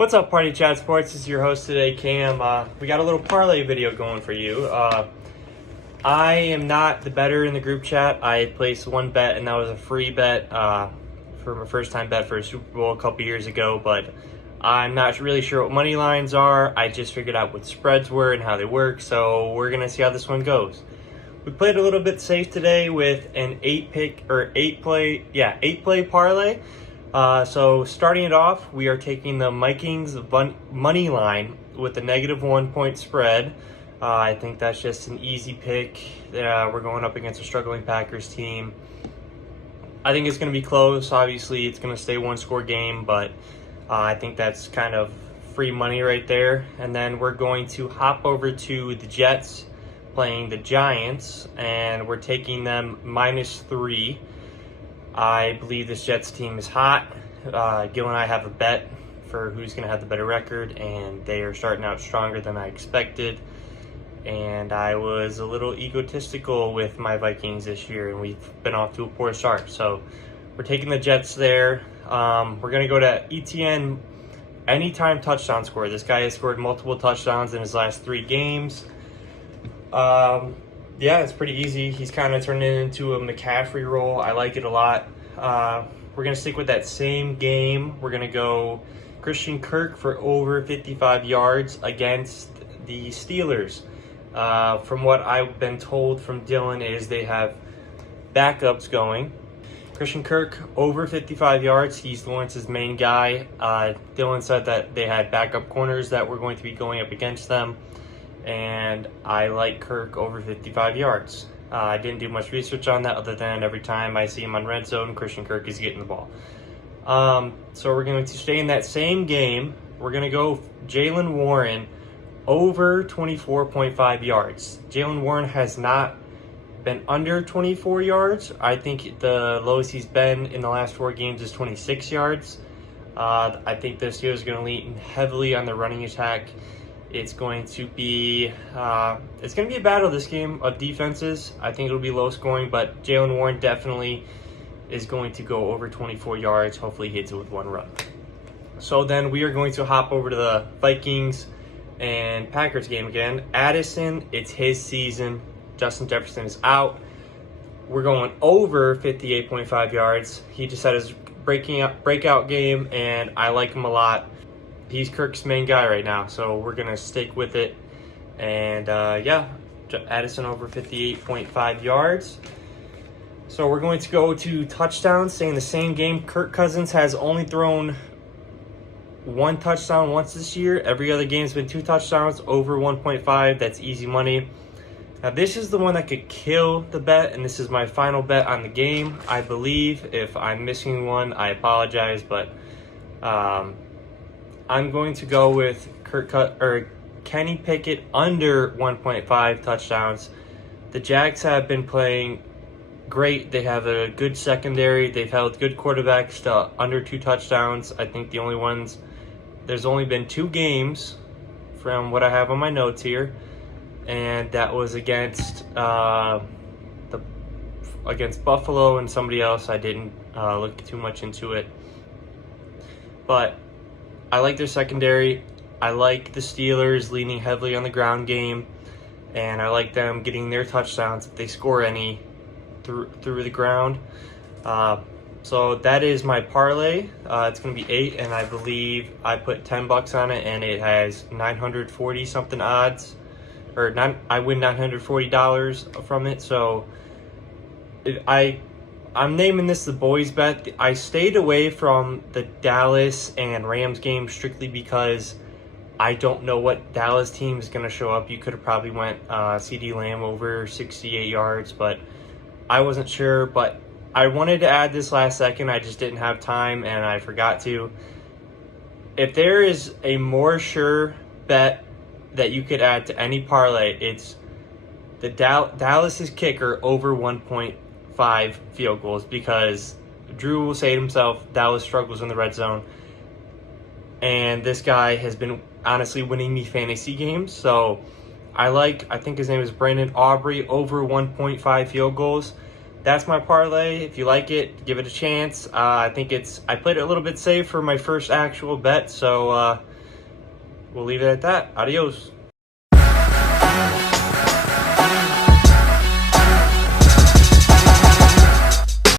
What's up, Party Chat Sports? This is your host today, Cam. We got a little parlay video going for you. I am not the better in the group chat. I placed one bet, and that was a free bet for my first time bet for a Super Bowl a couple years ago, but I'm not really sure what money lines are. I just figured out what spreads were and how they work, so we're going to see how this one goes. We played a little bit safe today with an 8-play parlay. So starting it off, we are taking the Vikings money line with a -1 point spread. I think that's just an easy pick. We're going up against a struggling Packers team. I think it's going to be close. Obviously, it's going to stay one-score game, but I think that's kind of free money right there. And then we're going to hop over to the Jets playing the Giants, and we're taking them -3. I believe this Jets team is hot. Gil and I have a bet for who's going to have the better record, and they are starting out stronger than I expected. And I was a little egotistical with my Vikings this year, and we've been off to a poor start. So we're taking the Jets there. We're going to go to ETN anytime touchdown score. This guy has scored multiple touchdowns in his last 3 games. Yeah, it's pretty easy. He's kind of turned it into a McCaffrey role. I like it a lot. We're going to stick with that same game. We're going to go Christian Kirk for over 55 yards against the Steelers. From what I've been told from Dylan is they have backups going. Christian Kirk over 55 yards. He's Lawrence's main guy. Dylan said that they had backup corners that were going to be going up against them. And I like Kirk over 55 yards. I didn't do much research on that other than every time I see him on red zone, Christian Kirk is getting the ball. So we're going to stay in that same game. We're going to go Jaylen Warren over 24.5 yards. Jaylen Warren has not been under 24 yards. I think the lowest he's been in the last 4 games is 26 yards. I think this year is going to lean heavily on the running attack. It's going to be a battle this game of defenses. I think it'll be low scoring, but Jaylen Warren definitely is going to go over 24 yards. Hopefully he hits it with 1 run. So then we are going to hop over to the Vikings and Packers game again. Addison, it's his season. Justin Jefferson is out. We're going over 58.5 yards. He just had his breakout game, and I like him a lot. He's Kirk's main guy right now, so we're going to stick with it. And, Addison over 58.5 yards. So we're going to go to touchdowns, staying the same game. Kirk Cousins has only thrown 1 touchdown once this year. Every other game's been 2 touchdowns, over 1.5. That's easy money. Now, this is the one that could kill the bet, and this is my final bet on the game, I believe. If I'm missing one, I apologize, but I'm going to go with Kenny Pickett under 1.5 touchdowns. The Jags have been playing great. They have a good secondary. They've held good quarterbacks to under 2 touchdowns. I think there's only been 2 games from what I have on my notes here, and that was against Buffalo and somebody else. I didn't look too much into it, but I like their secondary. I like the Steelers leaning heavily on the ground game, and I like them getting their touchdowns if they score any through the ground. So that is my parlay. It's going to be 8, and I believe I put $10 on it, and it has 940 something odds, I win $940 from it. So I'm naming this the boys bet. I stayed away from the Dallas and Rams game strictly because I don't know what Dallas team is going to show up. You could have probably went CD Lamb over 68 yards, but I wasn't sure. But I wanted to add this last second. I just didn't have time, and I forgot to. If there is a more sure bet that you could add to any parlay, it's the Dallas's kicker over 1.5 field goals, because Drew will say it himself, Dallas struggles in the red zone, and this guy has been honestly winning me fantasy games. So I think his name is Brandon Aubrey, over 1.5 field goals. that's my parlay. If you like it, give it a chance. I played it a little bit safe for my first actual bet, so we'll leave it at that. Adios.